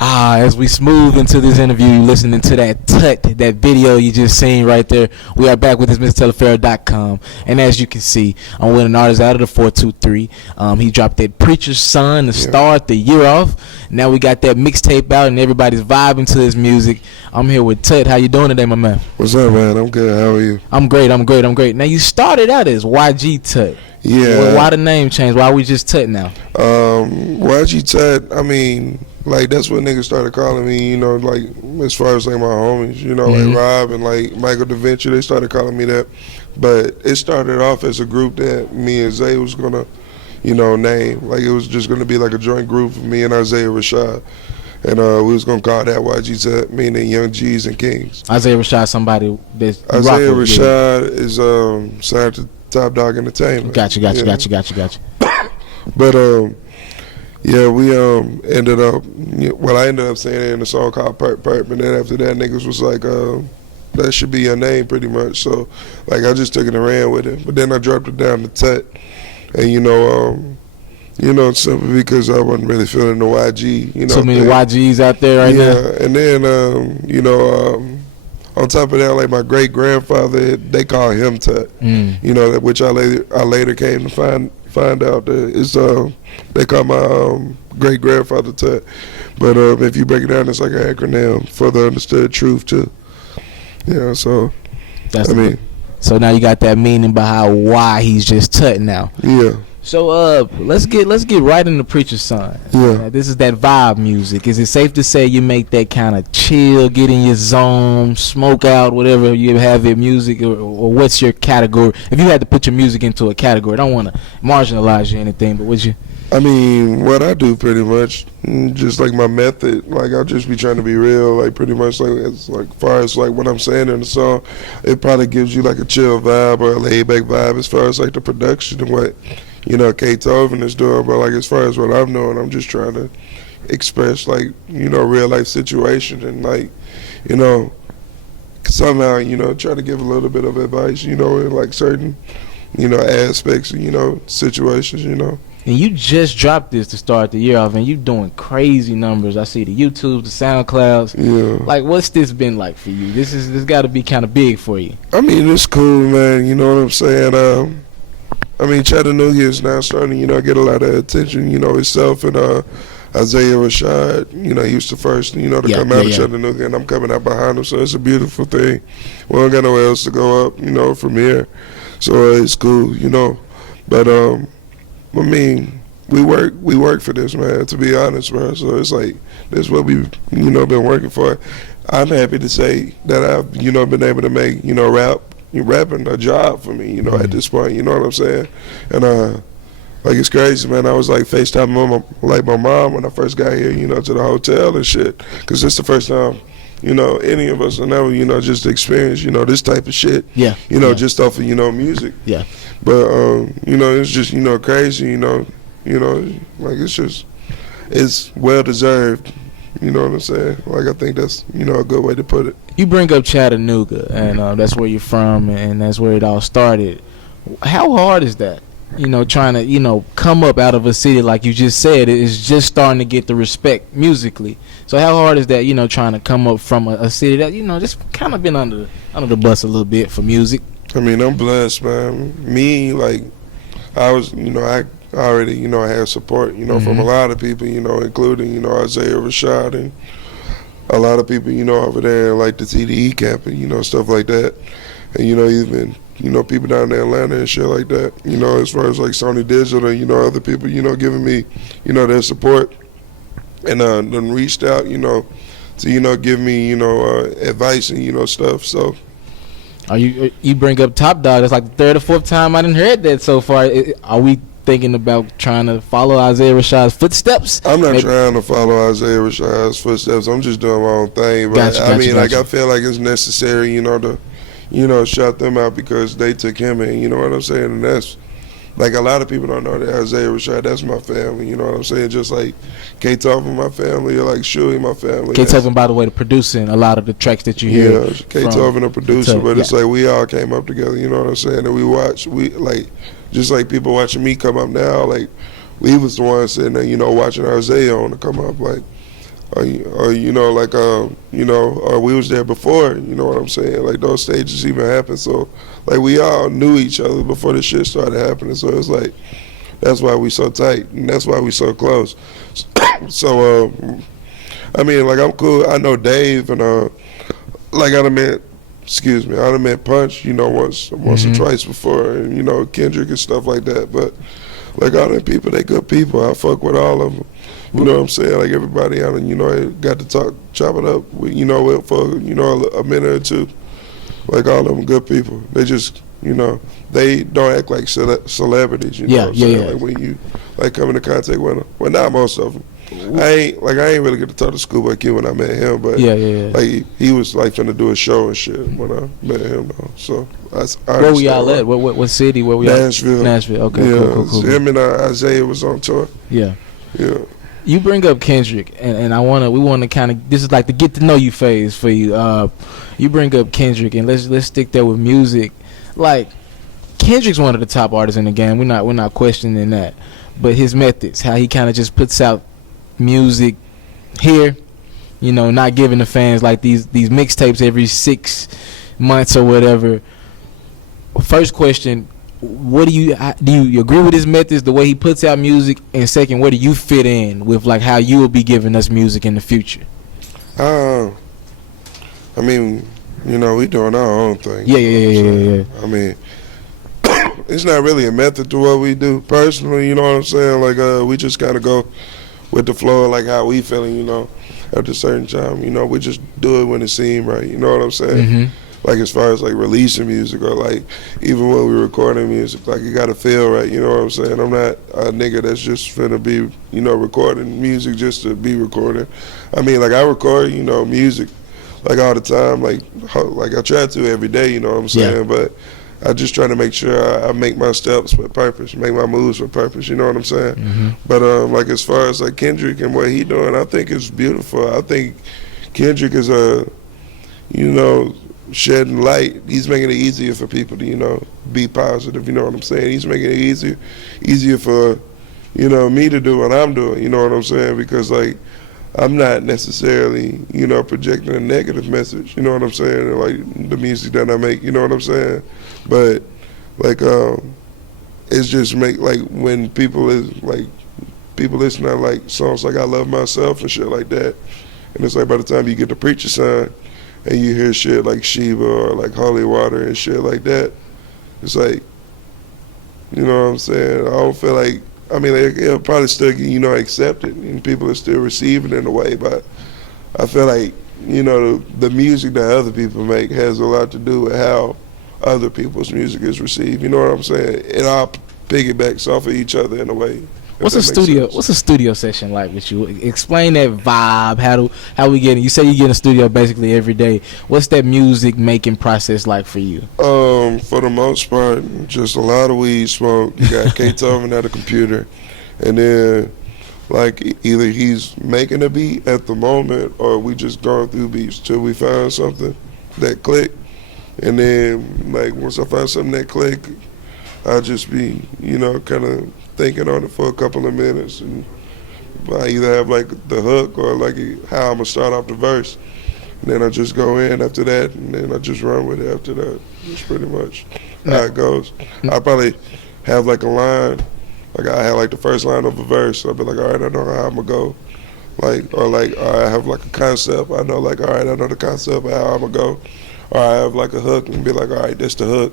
As we smooth into this interview, you listening to that TUT, that video you just seen right there. We are back with this MrTelephero.com. And as you can see, I'm with an artist out of the 423. He dropped that Preacher's Son to start the year off. Now we got that mixtape out and everybody's vibing to his music. I'm here with TUT. How you doing today, my man? What's up, man? I'm good. How are you? I'm great. Now you started out as YG TUT. Yeah. Why the name change? Why we just TUT now? YG TUT, I mean, like, that's what niggas started calling me, you know, like, as far as, like, my homies, you know, like Rob and, like, Michael DaVinci, they started calling me that. But it started off as a group that me and Zay was going to, you know, name. Like, it was just going to be, like, a joint group of me and Isaiah Rashad. And we was going to call that YG TUT, meaning Young G's and Kings. Isaiah Rashad, somebody that's Isaiah Rashad is signed to Top Dog Entertainment. Gotcha. But, yeah, we ended up, well, I ended up saying it in a song called Perp Perp, and then after that, niggas was like, that should be your name pretty much. So, like, I just took it and ran with it. But then I dropped it down to TUT, and, you know, simply because I wasn't really feeling the YG, you know. So many YGs out there right now. Yeah, and then, you know, on top of that, like, my great-grandfather, they call him TUT, you know, which I later came to find out that it's they call my great-grandfather TUT. But if you break it down, it's like an acronym for the understood truth too. Yeah, so so now you got that meaning behind why he's just TUT now. Yeah. So let's get right into Preacher's Son. Yeah. This is that vibe music. Is it safe to say you make that kind of chill, get in your zone, smoke out, whatever you have your music, or what's your category? If you had to put your music into a category, I don't want to marginalize you or anything, but would you? I mean, what I do pretty much, just like my method, like I'll just be trying to be real, like pretty much like it's like far as like what I'm saying in the song, it probably gives you like a chill vibe or a laid back vibe as far as like the production and what, you know, K Tovin is doing. But like as far as what I'm doing, I'm just trying to express like, you know, real life situations and like, you know, somehow, you know, try to give a little bit of advice, you know, in like certain, you know, aspects, you know, situations, you know. And you just dropped this to start the year off, and you doing crazy numbers. I see the YouTube, the SoundClouds. Yeah. Like, what's this been like for you? This got to be kind of big for you. I mean, it's cool, man. You know what I'm saying? I mean, Chattanooga is now starting to, you know, get a lot of attention. You know, itself and Isaiah Rashad. You know, he was the first, you know, to come out of Chattanooga, and I'm coming out behind him. So it's a beautiful thing. We don't got nowhere else to go up, you know, from here. So it's cool, you know. But I mean, we work for this, man, to be honest, bro. So it's like, this is what we've, you know, been working for. I'm happy to say that I've, you know, been able to make, you know, rapping a job for me, you know, at this point, you know what I'm saying? And, like, it's crazy, man. I was, like, FaceTiming my mom when I first got here, you know, to the hotel and shit. Because it's the first time, you know, any of us will never, you know, just experience, you know, this type of shit. Yeah. You know, just off of, you know, music. Yeah. But, you know, it's just, you know, crazy, you know, like it's well-deserved, you know what I'm saying? Like, I think that's, you know, a good way to put it. You bring up Chattanooga, and that's where you're from, and that's where it all started. How hard is that? You know, trying to, you know, come up out of a city, like you just said, it's just starting to get the respect musically. So how hard is that, you know, trying to come up from a city that, you know, just kind of been under the bus a little bit for music? I mean, I'm blessed, man. Me, like, I was, you know, I already, you know, I had support, you know, from a lot of people, you know, including, you know, Isaiah Rashad and a lot of people, you know, over there, like the TDE camp and, you know, stuff like that. And, you know, even, you know, people down in Atlanta and shit like that, you know, as far as like Sony Digital and, you know, other people, you know, giving me, you know, their support. And then reached out, you know, to, you know, give me, you know, advice and, you know, stuff, so. You bring up Top Dog. That's like the third or fourth time I didn't heard that so far. Are we thinking about trying to follow Isaiah Rashad's footsteps? I'm not trying to follow Isaiah Rashad's footsteps. I'm just doing my own thing. But I feel like it's necessary, you know, to, you know, shout them out because they took him in. You know what I'm saying? And that's like a lot of people don't know that Isaiah Rashad, that's my family. You know what I'm saying? Just like K Tovin, my family, or like Shuey, my family. K Tovin, by the way, the producing a lot of the tracks that you hear. Yeah, K Tovin, a producer, but it's like we all came up together. You know what I'm saying? And we like just like people watching me come up now. Like we was the ones sitting there, you know, watching Isaiah on to come up. Like or you know, like you know, or we was there before. You know what I'm saying? Like those stages even happened. So like we all knew each other before the shit started happening. So it's like that's why we so tight, and that's why we so close. So I mean, like I'm cool. I know Dave, and like I done met. Excuse me, I done met Punch, you know, once or twice before, and you know Kendrick and stuff like that. But like all them people, they good people. I fuck with all of them. You know what I'm saying? Like everybody, I done, you know, got to chop it up, with, you know, with for you know a minute or two. Like all of them good people. They just, you know, they don't act like celebrities. You know what I'm saying? Like when you like come into contact with them. Well, not most of them. I ain't really get to talk to Schoolboy Q when I met him, but like he was like finna do a show and shit when I met him though. So I where we all at? What city? Where we Nashville. At? Nashville. Okay, yeah, cool. Him and Isaiah was on tour. Yeah. You bring up Kendrick, and we want to kind of, this is like the get to know you phase for you. You bring up Kendrick, and let's stick there with music. Like Kendrick's one of the top artists in the game. We're not questioning that, but his methods, how he kind of just puts out music here, you know, not giving the fans like these mixtapes every 6 months or whatever. First question, what do you agree with his methods, the way he puts out music? And second, where do you fit in with like how you will be giving us music in the future? I mean, you know, we doing our own thing. Yeah. I mean, it's not really a method to what we do personally. You know what I'm saying? Like we just gotta go with the flow, like how we feeling, you know, at a certain time. You know, we just do it when it seems right. You know what I'm saying? Like as far as like releasing music or like even when we recording music, like you gotta feel right. You know what I'm saying? I'm not a nigga that's just finna be, you know, recording music just to be recording. I mean, like I record, you know, music like all the time, like I try to every day. You know what I'm saying? But I just try to make sure I make my steps with purpose, make my moves with purpose. You know what I'm saying? But like as far as like Kendrick and what he doing, I think it's beautiful. I think Kendrick is you know, shedding light. He's making it easier for people to, you know, be positive. You know what I'm saying? He's making it easier for, you know, me to do what I'm doing. You know what I'm saying? Because like I'm not necessarily, you know, projecting a negative message. You know what I'm saying? Like the music that I make. You know what I'm saying? But like it's just make like when people listen to like songs like I Love Myself and shit like that, and it's like by the time you get the Preacher Son and you hear shit like Sheba or like Holy Water and shit like that, it's like, you know what I'm saying? I don't feel like, I mean, it'll probably still get, you know, accepted and people are still receiving it in a way, but I feel like, you know, the music that other people make has a lot to do with how other people's music is received. You know what I'm saying? It all piggybacks off of each other in a way. What's a studio session like with you? Explain that vibe. How we getting? You say you get in the studio basically every day. What's that music making process like for you? For the most part, just a lot of weed smoke. You got K-Tovin at a computer, and then like either he's making a beat at the moment, or we just going through beats till we find something that click. And then like once I find something that click, I'll just be, you know, kind of thinking on it for a couple of minutes, and I either have like the hook or like how I'm gonna start off the verse, and then I just go in after that, and then I just run with it after that. That's pretty much how it goes. I probably have like a line, like I have like the first line of a verse, I'll be like, all right, I know how I'm gonna go, like, or like, all right, I have like a concept, I know like, all right, I know the concept of how I'm gonna go, or I have like a hook and be like, all right, this the hook,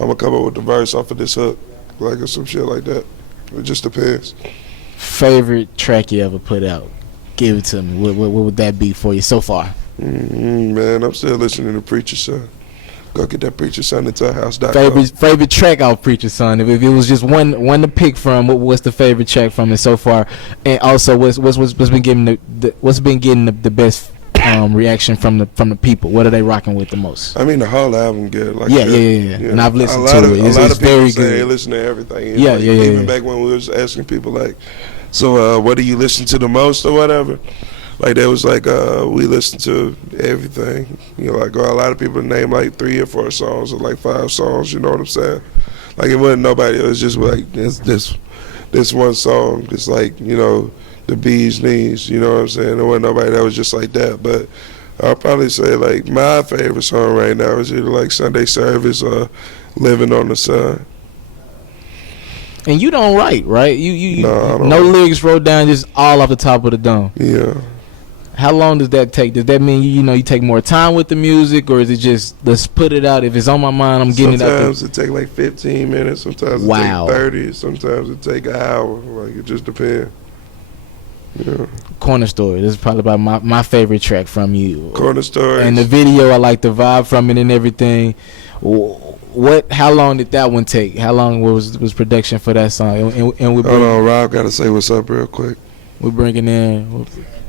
I'm gonna come up with the verse off of this hook, like or some shit like that. It just depends. Favorite track you ever put out? Give it to me. What would that be for you so far? Man, I'm still listening to Preacher Son. Go get that Preacher Son into house.com. Favorite track off Preacher Son. If it was just one to pick from, what's the favorite track from it so far? And also, what's been getting the best reaction from the people? What are they rocking with the most? I mean, the whole album good. Like yeah. And I've listened to it. A lot of people very say good. they listen to everything. Yeah. Even back when we was asking people like, so what do you listen to the most or whatever? Like there was like we listen to everything. You know, like a lot of people name like 3 or 4 songs or like 5 songs. You know what I'm saying? Like it wasn't nobody. It was just like this one song. It's like, you know, the bee's knees. You know what I'm saying? There wasn't nobody that was just like that. But I'll probably say like my favorite song right now is either like Sunday Service or Living on the Sun. And you don't write, right? You No lyrics wrote down, just all off the top of the dome. Yeah. How long does that take? Does that mean you take more time with the music, or is it just let's put it out? If it's on my mind, I'm getting sometimes it out. Sometimes it take like 15 minutes. Sometimes it take 30. Sometimes it take an hour. Like it just depends. Yeah. Corner Story. This is probably about my favorite track from you. Corner Story. And the video, I like the vibe from it and everything. How long did that one take? How long was production for that song? And hold on, Rob got to say what's up real quick. We're bringing in.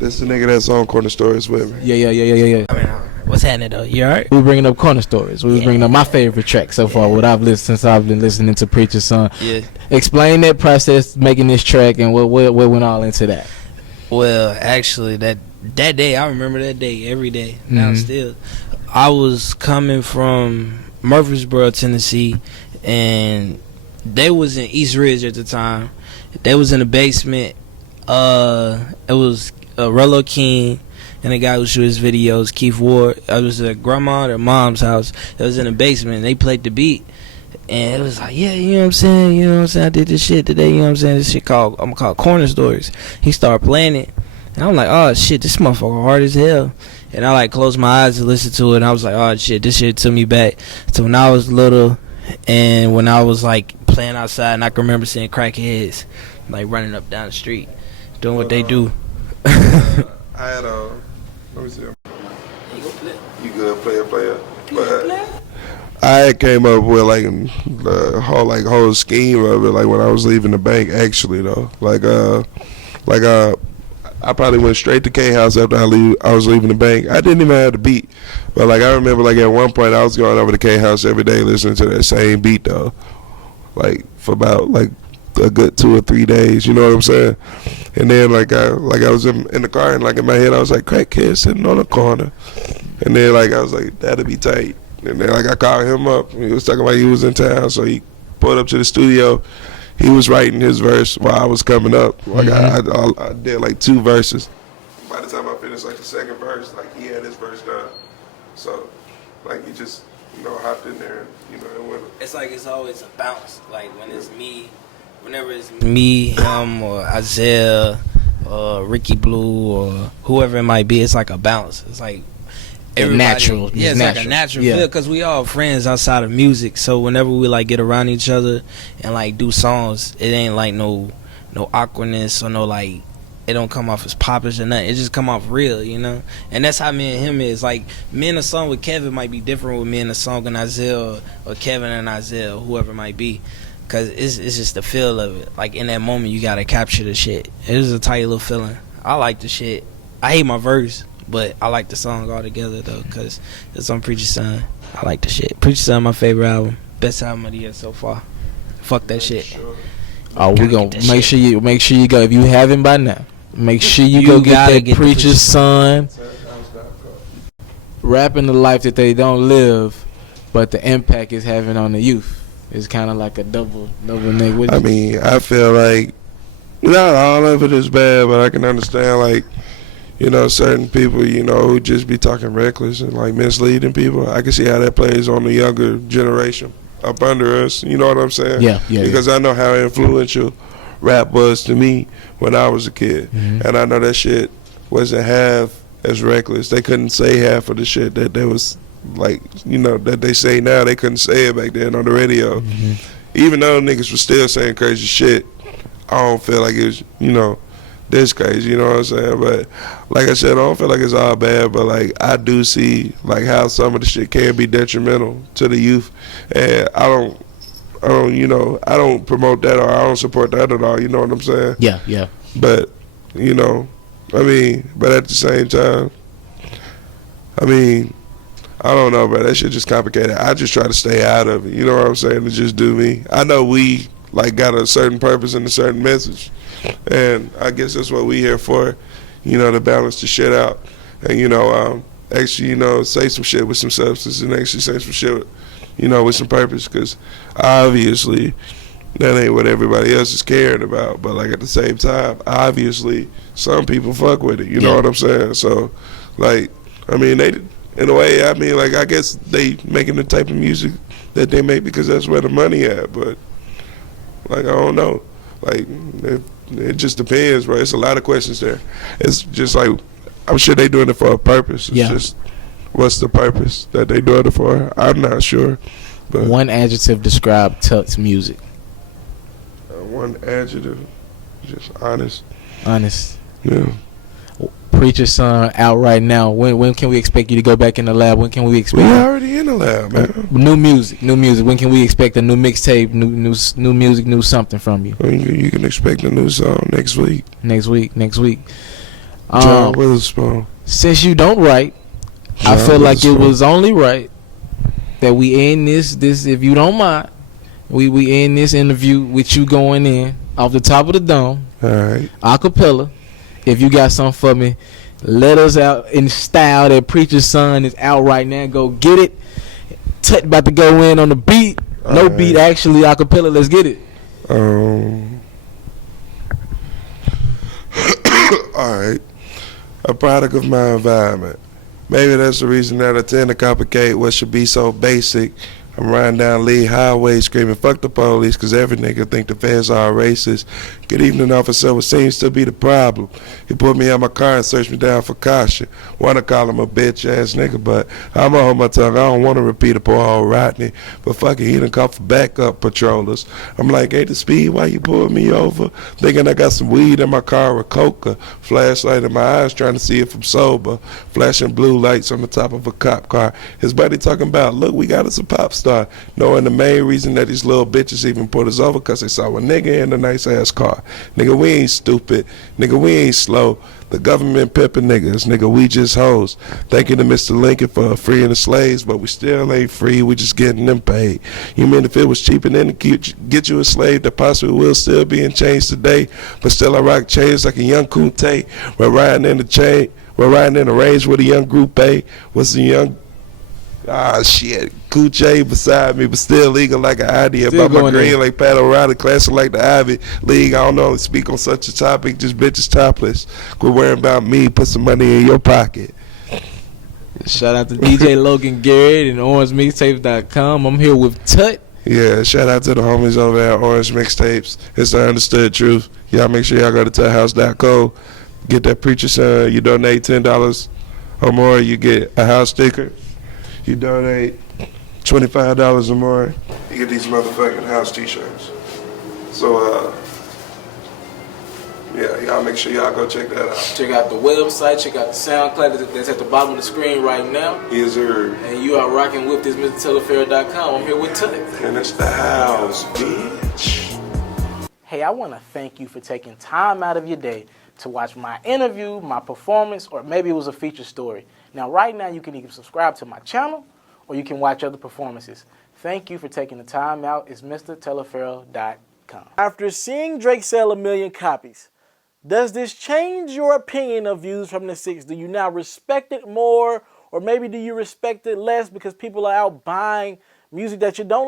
This is the nigga that's on Corner Stories with me. Yeah. I mean, what's happening though? You alright? We're bringing up Corner Stories. We're bringing up my favorite track so far. What I've listened since I've been listening to Preacher's Son. Yeah. Explain that process, making this track, and what went all into that. Well, actually, that day, I remember that day every day. Now still, I was coming from Murfreesboro, Tennessee, and they was in East Ridge at the time. They was in the basement. It was Rello King and the guy who shot his videos, Keith Ward. I was at grandma or mom's house. It was in the basement. They played the beat. And it was like, yeah, you know what I'm saying? You know what I'm saying? I did this shit today, you know what I'm saying? This shit I'm called Corner Stories. He started playing it. And I'm like, oh shit, this motherfucker hard as hell. And I like closed my eyes and listened to it, and I was like, oh shit, this shit took me back to when I was little, and when I was like playing outside, and I can remember seeing crackheads like running up down the street, doing what they do. I had let me see. You good, player. But I came up with like the whole scheme of it, like when I was leaving the bank. Actually, though, I probably went straight to K House after I was leaving the bank. I didn't even have the beat, but like I remember, like at one point I was going over to K House every day listening to that same beat though, like for about like a good 2 or 3 days. You know what I'm saying? And then like I was in the car, and like in my head I was like, crack kid sitting on the corner, and then like I was like, that'd be tight. And then like I called him up. He was talking about he was in town, so he pulled up to the studio. He was writing his verse while I was coming up. Like I did like 2 verses. By the time I finished like the second verse, like he had his verse done. So like he just hopped in there, and went. It's like it's always a bounce. Like when it's me, whenever it's me, him, or Isaiah, or Ricky Blue, or whoever it might be, it's like a bounce. It's like natural. Yeah, it's like a natural feel, because we all friends outside of music. So whenever we like get around each other and like do songs, it ain't like no awkwardness or no like it don't come off as popish or nothing. It just come off real, And that's how me and him is. Like me and a song with Kevin might be different with me and a song with Isaiah or Kevin and Isaiah, or whoever it might be. Cause it's just the feel of it. Like in that moment, you gotta capture the shit. It was a tight little feeling. I like the shit. I hate my verse, but I like the song altogether though, cause it's on Preacher's Son. I like the shit. Preacher's Son, my favorite album, best album of the year so far. Fuck that shit. Oh, we gonna make sure you go. If you haven't by now, make sure you go get that Preacher's Son. Rapping the life that they don't live, but the impact it's having on the youth. It's kind of like a double nigga. I mean, I feel like not all of it is bad, but I can understand like certain people who just be talking reckless and like misleading people. I can see how that plays on the younger generation up under us. You know what I'm saying? Yeah. Because I know how influential rap was to me when I was a kid, and I know that shit wasn't half as reckless. They couldn't say half of the shit that they was. Like, that they say now, they couldn't say it back then on the radio. Even though niggas was still saying crazy shit, I don't feel like it was, this crazy, you know what I'm saying? But like I said, I don't feel like it's all bad, but like I do see like how some of the shit can be detrimental to the youth, and I don't promote that, or I don't support that at all, you know what I'm saying? Yeah. But, but at the same time, I don't know, bro. That shit just complicated. I just try to stay out of it. You know what I'm saying? To just do me. I know we like got a certain purpose and a certain message, and I guess that's what we here for. To balance the shit out, and actually, say some shit with some substance, and actually say some shit, with some purpose. Because obviously, that ain't what everybody else is caring about. But like at the same time, obviously, some people fuck with it. You know what I'm saying? So, like, I mean, they in a way, I mean, like, I guess they making the type of music that they make because that's where the money at. But like, I don't know. Like, it just depends, bro. It's a lot of questions there. It's just like, I'm sure they doing it for a purpose. It's just, what's the purpose that they doing it for? I'm not sure. But one adjective describe TUT's music. One adjective, just honest. Honest. Yeah. Preacher's Son out right now. When can we expect you to go back in the lab? When can we expect? We already in the lab, man. New music. When can we expect a new mixtape, new music, new something from you? You can expect a new song next week. Next week. John Witherspoon. Since you don't write, I feel like it was only right that we end this. If you don't mind, we end this interview with you going in off the top of the dome. All right. Acapella. If you got something for me, let us out in style. That Preacher's Son is out right now. Go get it. TUT about to go in on the beat. No beat, actually. Acapella. Let's get it. All right. A product of my environment. Maybe that's the reason that I tend to complicate what should be so basic. I'm riding down Lee Highway screaming, fuck the police, because every nigga think the feds are racist. Good evening, officer. What seems to be the problem? He put me out my car and searched me down for caution. Want to call him a bitch-ass nigga, but I'm going to hold my tongue. I don't want to repeat a poor old Rodney. But fuck it, he done called for backup patrollers. I'm like, hey, the speed, why you pulling me over? Thinking I got some weed in my car with coca. Flashlight in my eyes trying to see if I'm sober. Flashing blue lights on the top of a cop car. His buddy talking about, look, we got us a pop star. Knowing the main reason that these little bitches even put us over because they saw a nigga in a nice ass car. Nigga, we ain't stupid. Nigga, we ain't slow. The government pimping niggas. Nigga, we just hoes. Thank you to Mr. Lincoln for freeing the slaves, but we still ain't free. We just getting them paid. You mean if it was cheaper than to get you a slave that possibly will still be in chains today, but still I rock chains like a young Kunte. We're riding in the range with a young group A. What's the young shit, Coochie beside me, but still legal like an idea. About my green like Pat O'Reilly, classic like the Ivy League. I don't know, speak on such a topic, just bitches topless. Quit worrying about me, put some money in your pocket. Shout out to DJ Logan Garrett and OrangeMixtapes.com. I'm here with TUT. Yeah, shout out to the homies over at Orange Mixtapes. It's the understood truth. Y'all make sure y'all go to tuthouse.co. Get that Preacher Son. You donate $10 or more, you get a house sticker. You donate $25 or more, you get these motherfucking house t-shirts. So, yeah, y'all make sure y'all go check that out. Check out the website, check out the SoundCloud that's at the bottom of the screen right now. Yes, sir. And you are rocking with this MrTelafera.com. I'm here with TUT. And it's the house, bitch. Hey, I want to thank you for taking time out of your day to watch my interview, my performance, or maybe it was a feature story. Now, right now, you can either subscribe to my channel or you can watch other performances. Thank you for taking the time out. It's MrTelafera.com. After seeing Drake sell 1 million copies, does this change your opinion of Views from the Six? Do you now respect it more, or maybe do you respect it less because people are out buying music that you don't